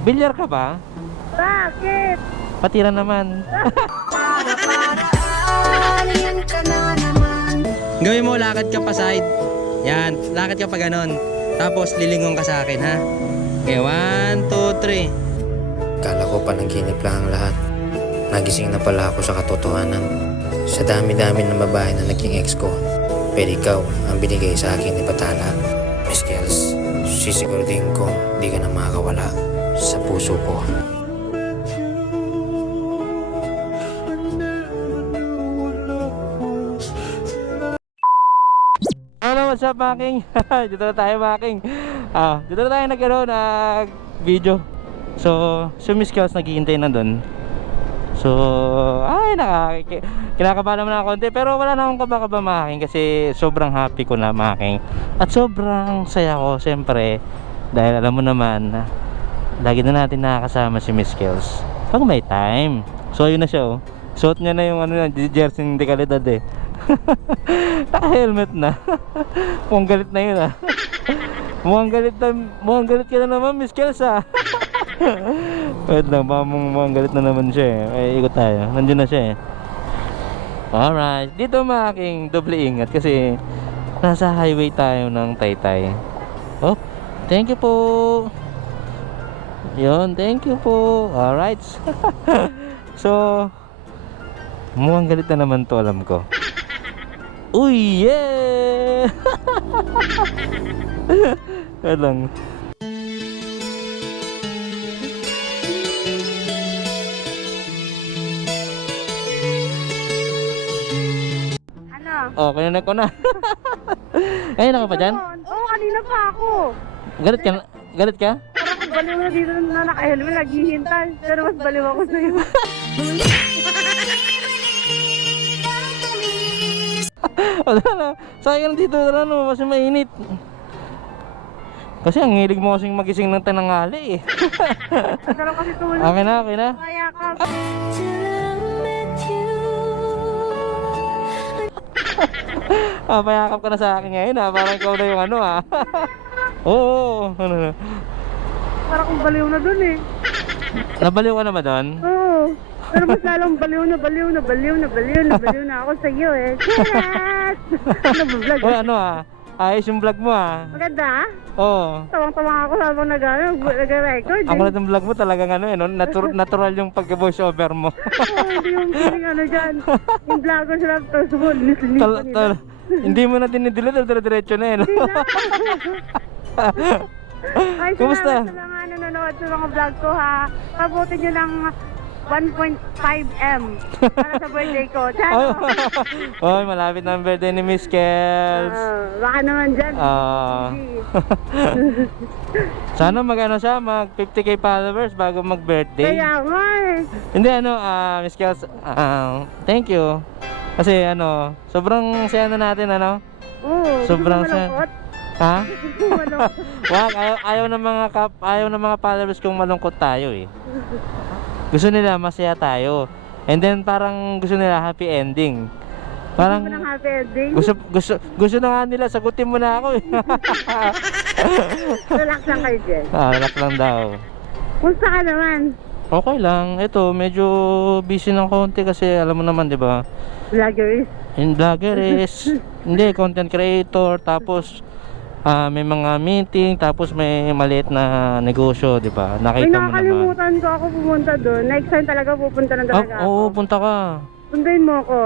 Bilyar ka ba? Bakit? Patira naman. Gawin mo, lakad ka pa side. Yan, lakad ka pa ganon. Tapos lilingon ka sa akin, ha? Okay, 1, 2, 3. Kala ko panaginip lang ang lahat. Nagising na pala ako sa katotohanan. Sa dami-dami ng babae na naging ex ko, pero ikaw ang binigay sa akin ni Batala. Miss Kels, sisiguraduhin ko di ka na makakawala sa puso ko. Hello, what's up, Making? Dito na tayo, Making. Dito na tayo nag-video. So, si Miss Kels naghihintay na dun. So, ay, kinakabahan naman ako konti. Pero wala na akong kaba-kaba, Making, kasi sobrang happy ko na, Making. At sobrang saya ko, siyempre. Dahil alam mo naman, lagi na natin nakakasama si Miss Kels pag may time. So, ayun na siya, oh. Suot niya na yung jersey ng dekalidad, eh. Naka-helmet na. Mukhang galit na yun, ah. Mukhang galit ka na naman, Miss Kels, ah. Wait lang, mukhang galit na naman siya, eh. Ay, ikot tayo, nandiyan na siya, eh. Alright, dito, Making, doble ingat kasi nasa highway tayo ng Taytay. Oh, thank you po. Yun, thank you po. Alright. So, mukhang galit na naman to, alam ko. Uy, yeah! Wait lang. Ano? Oh, kinanak ko na. Ay, naka pa dyan? Oo, kanina pa ako. Galit ka? Galit ka? Parang kung baliw na dito na naka-helmet, naghihintay. Pero mas baliw ako sa'yo. Wala na. Sayang dito na no, kasi mainit. Kasi ang hilig mo kasing magising ng tananghali, eh. Ang sarap kasi tulog. Okay na, okay na. Kaya ka. Payakap ka na sa akin ngayon, ha. Parang ikaw na yung ano, ha. Oo. Ano. Parang kung baliw na dun, eh. Nabaliw ka na ba doon? Oo. Pero mas lalong baliw na ako sa'yo, eh. Cheers! Ano ba vlog? Oy, ano, ha. Ayos yung vlog mo, ha. Maganda, ah? Oo. Tawang-tawa ako habang nag-record, Ang kulit ng vlog mo talagang ano, eh, no? Natural yung pagka-voice over mo. Oo, hindi yung feeling ano dyan. Yung vlogger sila, tapos mo, listening pa nila. Hindi mo na dinidelete, diretso na, eh, no? Ay, Kumusta? salamat sa mga nanonood sa mga vlog ko, ha. Pabuti nyo ng 1.5M para sa birthday ko. Tiyan, Oy, malapit na ang birthday ni Miss Kels. baka naman dyan. Sana mag-ano siya, mag 50k followers bago mag-birthday. Kaya nga, eh. Hindi, ano, Miss Kels, thank you. Kasi ano, sobrang saya na natin, ano? Oo, Sobrang gusto mo malungkot? Ha? Gusto mo malungkot? Wag, ayaw ng mga followers kung malungkot tayo, eh. Gusto nila masaya tayo. And then parang gusto nila happy ending. Parang Gusto mo ng happy ending? gusto na nga nila, sagutin mo na ako, eh. Relax lang kayo dyan. Relax lang daw. Kumusta ka naman? Okay lang. Ito, medyo busy ng konti kasi alam mo naman, 'di ba? Vlogger is? In vlogger is hindi, content creator, tapos may mga meeting, tapos may maliit na negosyo, 'di ba? May Nakita mo naman. nakakalimutan ko ako pumunta doon. Next time talaga pupunta na talaga ako. Oo, punta ka. Sunduin mo ako.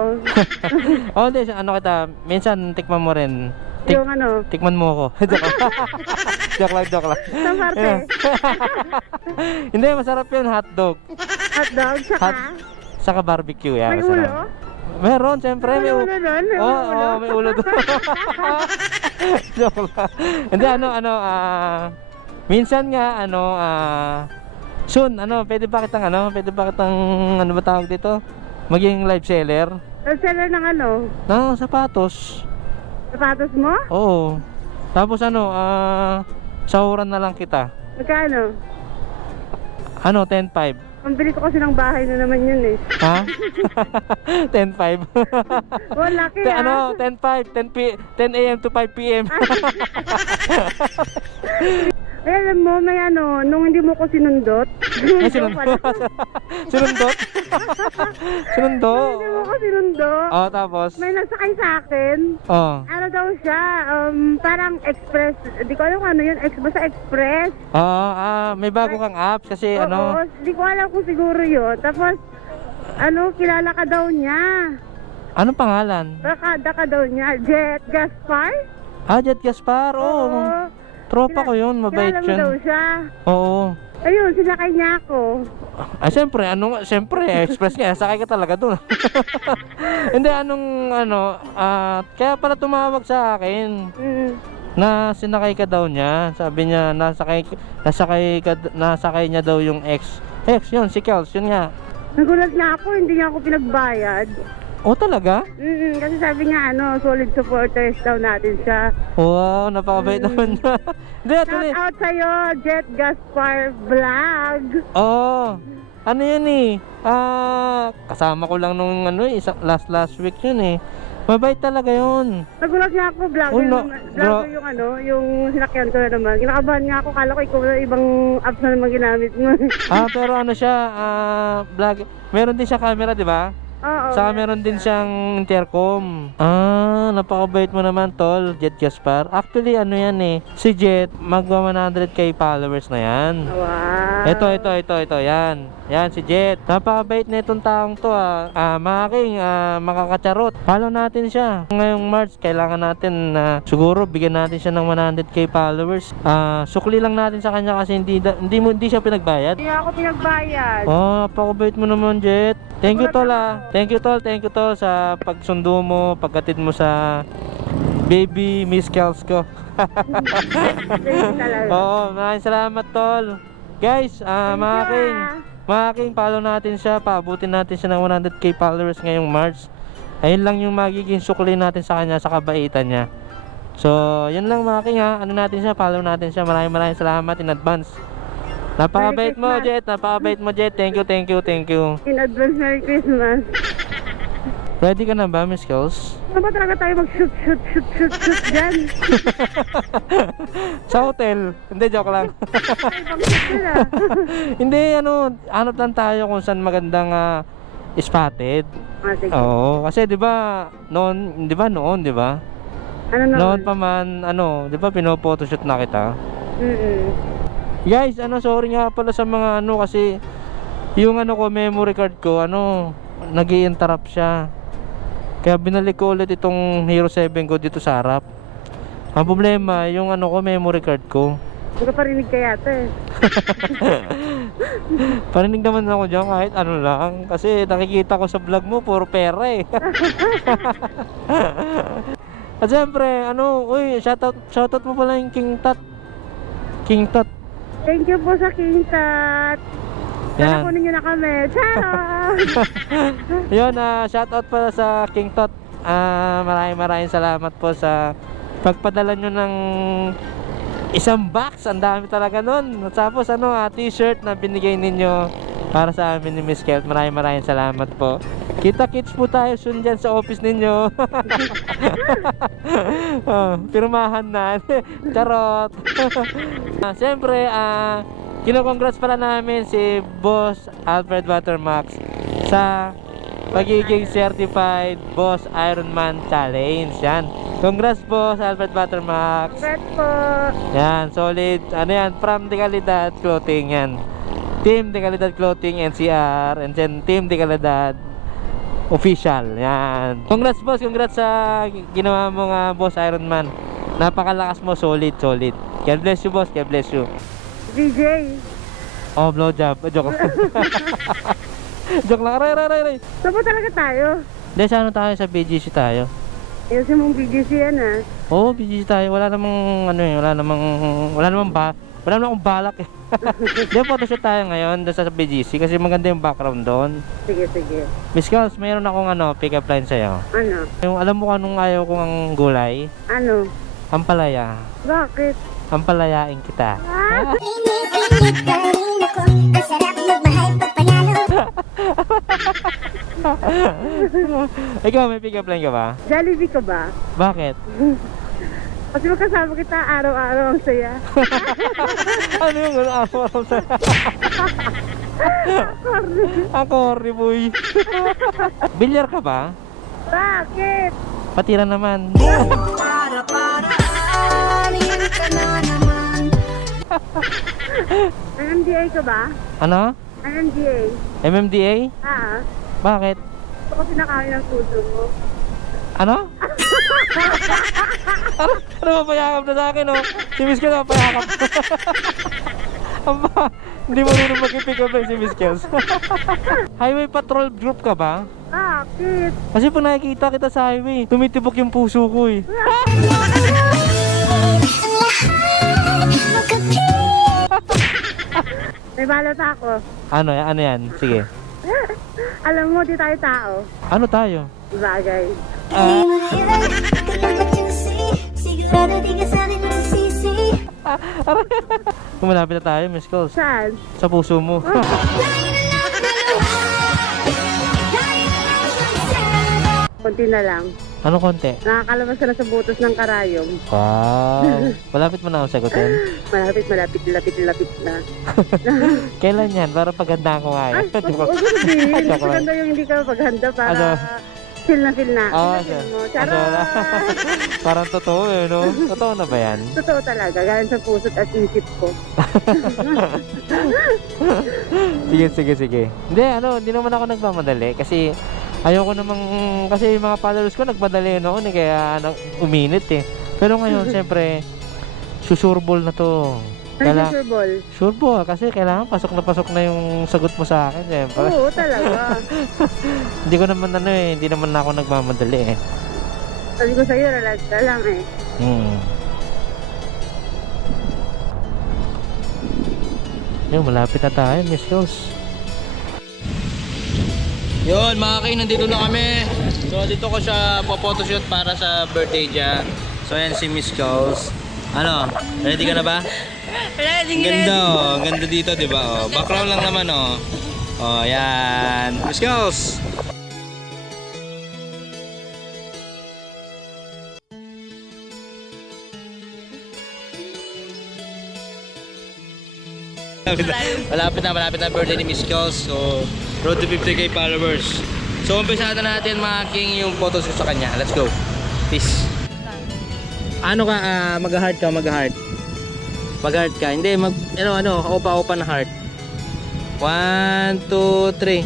Oh, hindi, ano kita, minsan tikman mo rin. Yung ano, Tikman mo ako. Joke lang. sa parte. Hindi, masarap 'yun, hotdog. Hotdog, saka Saka barbecue, yan. may Masarap. ulo. Meron, siyempre. May ulo doon? May Oo, ulo? may ulo doon. Joke lang. Hindi, minsan nga, soon, pwede ba kitang, ano ba tawag dito? Maging live seller? Seller ng ano? Ng sapatos. Sapatos mo? Oo. Tapos sahuran na lang kita. Magkano? 10.5. Ang bilis ko kasi ng bahay na naman yun eh. Ha? 10.5. Oh, laki ah. 10.5, 10 a.m. to 5 p.m. Eh, alam mo, may ano, nung hindi mo ko sinundot. Ay, sinundot. Sinundot? Sinundot? Hindi mo ko sinundot. Oh, tapos? May nasakay sa akin. Oh. Ano daw siya, parang express. Di ko alam kung ano yun, basta express. May bago kang apps kasi Oo, ano. di ko alam kung siguro yun. Tapos, ano, kilala ka daw niya. Anong pangalan? Barkada ka daw niya. Jet Gaspar? Jet Gaspar. Oo. Tropa ko yun, mabait Kilala mo yun. daw siya. Oo. Ayun, sinakay niya ako. Siyempre, express ka, sakay ka talaga doon. Hindi, kaya pala tumawag sa akin na sinakay ka daw niya. Sabi niya, nasakay niya daw yung ex yun, si Kels, yun nga. Nagulat na ako, hindi niya ako pinagbayad. Oh, talaga? Kasi sabi niya, solid supporters daw natin siya. Wow, napakabait naman niya. Hindi, Shout out sa'yo, Jet Gaspar Vlog. Oo. Ano yun eh? Kasama ko lang nung last week yun eh. Mabait talaga yun. Nagulat nga ako, vlogger yung sinakyan ko na naman. Kinakabahan nga ako, kala ko ikaw na ibang apps na naman ginamit mo. Pero ano siya, vlog. Meron din siya camera, di ba? Oo. Saka meron din siyang intercom. Napakabait mo naman, tol, Jet Gaspar. Actually, ano yan eh. Si Jet, magwa 100k followers na yan. Wow. Ito, yan. Yan, si Jet. Napakabait na itong taong to makakacharot. Follow natin siya. Ngayong March, kailangan natin siguro bigyan natin siya ng 100k followers. Sukli lang natin sa kanya kasi hindi siya pinagbayad. Hindi ako pinagbayad. Napakabait mo naman, Jet. Thank you, tol. Thank you, tol, sa pagsundo mo, pagkatid mo sa baby Miss Kels ko. Oo, maraming salamat, tol. Guys, mga king, follow natin siya, paabutin natin siya ng 100k followers ngayong March. Ayun lang yung magiging sukli natin sa kanya, sa kabaitan niya. So, yun lang mga king ha. Follow natin siya. Maraming salamat in advance. Napakabait mo, Jet. Thank you. In advance, Merry Christmas. Ready ka na ba, Miss Kels? Ano ba talaga tayo mag-shoot dyan? Sa hotel. Hindi, joke lang. Ibang shoot yun ah. Hindi, hanap lang tayo kung saan magandang spotted. Sige. Oo, kasi 'di ba noon, 'di ba? Ano naman? Noon pa man, 'di ba pino-photoshoot na kita? Guys, sorry nga pala sa mga kasi yung ko memory card ko, nag-i-interrupt siya. Kaya binalik ko ulit itong Hero 7 ko dito sa harap. Ang problema, yung ko memory card ko. Hindi ka parinig kaya ito eh. Parinig naman ako dyan kahit ano lang. Kasi nakikita ko sa vlog mo, puro pera eh. At syempre, shoutout mo pala yung King Tat. Thank you po sa King Tat. Sana Yan. kunin nyo na kami. Charot! Yun, shoutout pala sa King Tot. Maraming salamat po sa pagpadala nyo ng isang box. Ang dami talaga nun. Tapos t-shirt na binigay ninyo para sa amin ni Miss Kels. Maraming salamat po. Kita-kits po tayo soon dyan sa office ninyo. Pirmahan na. Charot. Siyempre, kino-congrats pala namin si Boss Alfred Watermax sa pagiging certified Boss Ironman Challenge. Yan. Congrats Boss Alfred Watermax. Congrats po. Yan, solid. From Dekalidad Clothing yan. Team Dekalidad Clothing NCR and then Team Dekalidad Official. Yan. Congrats boss, congrats sa ginawa mo nga Boss Ironman. Napakalakas mo, solid. God bless you boss, God bless you. DJ. Blowjob. Joke lang. Joke lang. Aray. Saan ba talaga tayo? Hindi, sa tayo? Sa BGC tayo. Ayusin mong BGC yan ah. Oo, BGC tayo. Wala namang wala namang akong balak eh. Hindi, photoshoot tayo ngayon doon sa BGC kasi maganda yung background doon. Sige. Miss Kels, mayroon akong pick-up line sa'yo. Ano? Yung alam mo anong ayaw kong ang gulay? Ano? Ampalaya. Bakit? Ampalayain kita. Ah! Ikaw, may pick-up line ka ba? Jollibee ka ba? Bakit? Kasi magkasama kita araw-araw ang saya. Ano yung araw-araw sa... Ako, boy. Bilyar ka ba? Bakit? Patira naman. MMDA ka ba? Ano? MMDA? MMDA? Bakit? Ito kasi nakain ng puso mo. Ano? Ano mapayakap na sa akin, oh? Si Miss Kels mapayakap. Aba, hindi marunong mag-pick up si Miss Kels. Highway patrol group ka ba? Bakit? Kasi pag nakikita kita sa highway, tumitibok yung puso ko eh. May balot ako. Ano yan? Sige. Alam mo, di tayo tao. Ano tayo? Bagay. Kung malapit na tayo, Miss Kels. Saan? Sa puso mo. Konti na lang. Ano konti? Nakakalabas ka na sa butas ng karayom. Wow. Malapit mo na ako sagutin. Malapit na. Kailan yan? Para paganda ko nga Ay, eh. huwag mo sabihin. Joke lang. Maganda yung hindi ka paghanda para Ano? feel na. Ah, Feel mo. siya. Charot! Parang totoo eh, no? Totoo na ba yan? Totoo talaga. Galing sa puso't at isip ko. Sige. Hindi naman ako nagmamadali kasi ayoko namang, kasi yung mga followers ko nagmadali noon eh, kaya uminit eh. Pero ngayon, siyempre, susurbol na to. Ano yung ball? Sureball, kasi kailangan pasok na yung sagot mo sa akin, siyempre. Oo, talaga. Hindi ko naman hindi naman ako nagmamadali eh. Sabi ko sa'yo, relax ka lang eh. Yun, malapit na tayo, Miss Kels. Yun, mga kain, nandito na kami. So, dito ko siya po-photoshoot para sa birthday niya. So, ayan si Miss Kels. Ano, ready ka na ba? Ready. Ganda oh, ganda dito, di ba? Oh, background lang naman oh. Oh, ayan. Miss Kels. Malapit na birthday ni Miss Kels. So, road to 50k followers. So, umpisa na natin making yung photos ko sa kanya. Let's go. Peace. Ano ka, mag-heart ka, mag-heart. Mag-heart ka. Hindi, opa na heart. 1, 2, 3.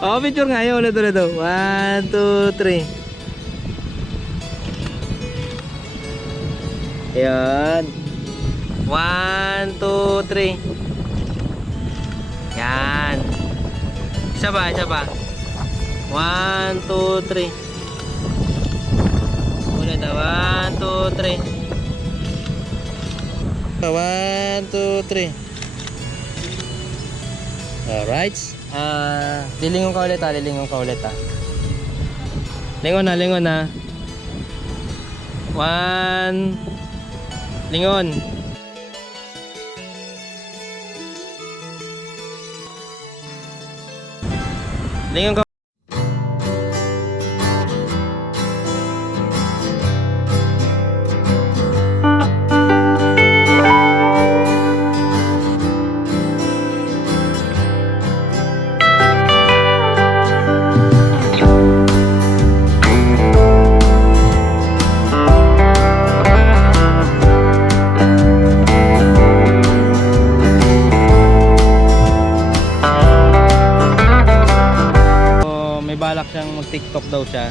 Oh, picture nga yun. Ulit. 1, 2, 3. Yan. 1, 2, 3. Yan. Isa ba? 1, 2, 3. Ulit. 1, 2, 3. 1, 2, 3. Alright. Lilingon ka ulit ha. Lingon na. 1. Lingon. Lingon ka. Balak siyang mag-TikTok daw siya.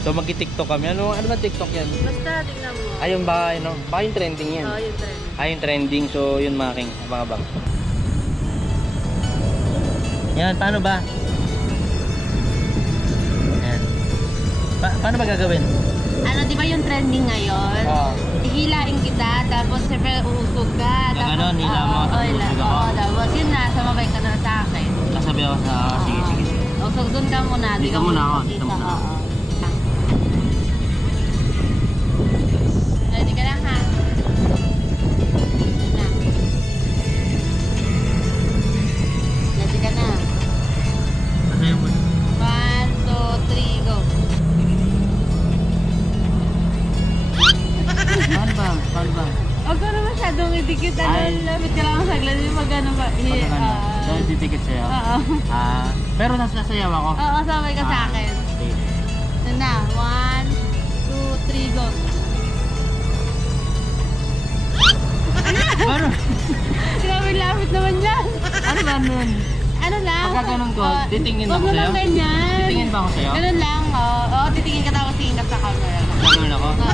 So magki-TikTok kami. Ano ba TikTok yan? Basta, tignan mo. Ayun ba, baka yung trending yan. Oo, yung trend. Yung trending. So yun making, abang-abang. Yan, paano ba? Yan. Paano ba gagawin? Ano, di ba yung trending ngayon? Oo. Hihilain kita, tapos siyempre uusog ka. Yung ganun, hila mo, tapos uusog ako. Oo, tapos yun na, sumabay ka na sa akin. Kasabi ako sa, sige. Usog doon ka muna. Dito muna ako, dito makita, muna ako. oo. Ready ka lang ha? Na. Ready ka na. Paano ba? Huwag ka naman masyadong idikit. Ay. Lapit ka lang saglit. Yung pag ano ba? Pag ano? Dahil didikit sa'yo? Oo. Pero nasasayaw ako. Oo, sabay ka sa akin. Okay. Ito na. 1, 2, 3, go. Ano? Grabe lapit naman yan. Ano ba nun? Ano lang? Pagka ganun ko, titingin Huwag ako mo sa'yo? lang ganyan. Titingin ba ako sa'yo? Ganun lang. Oo, titingin ka tapos tingin ka sa camera. Ganun ako? Oo.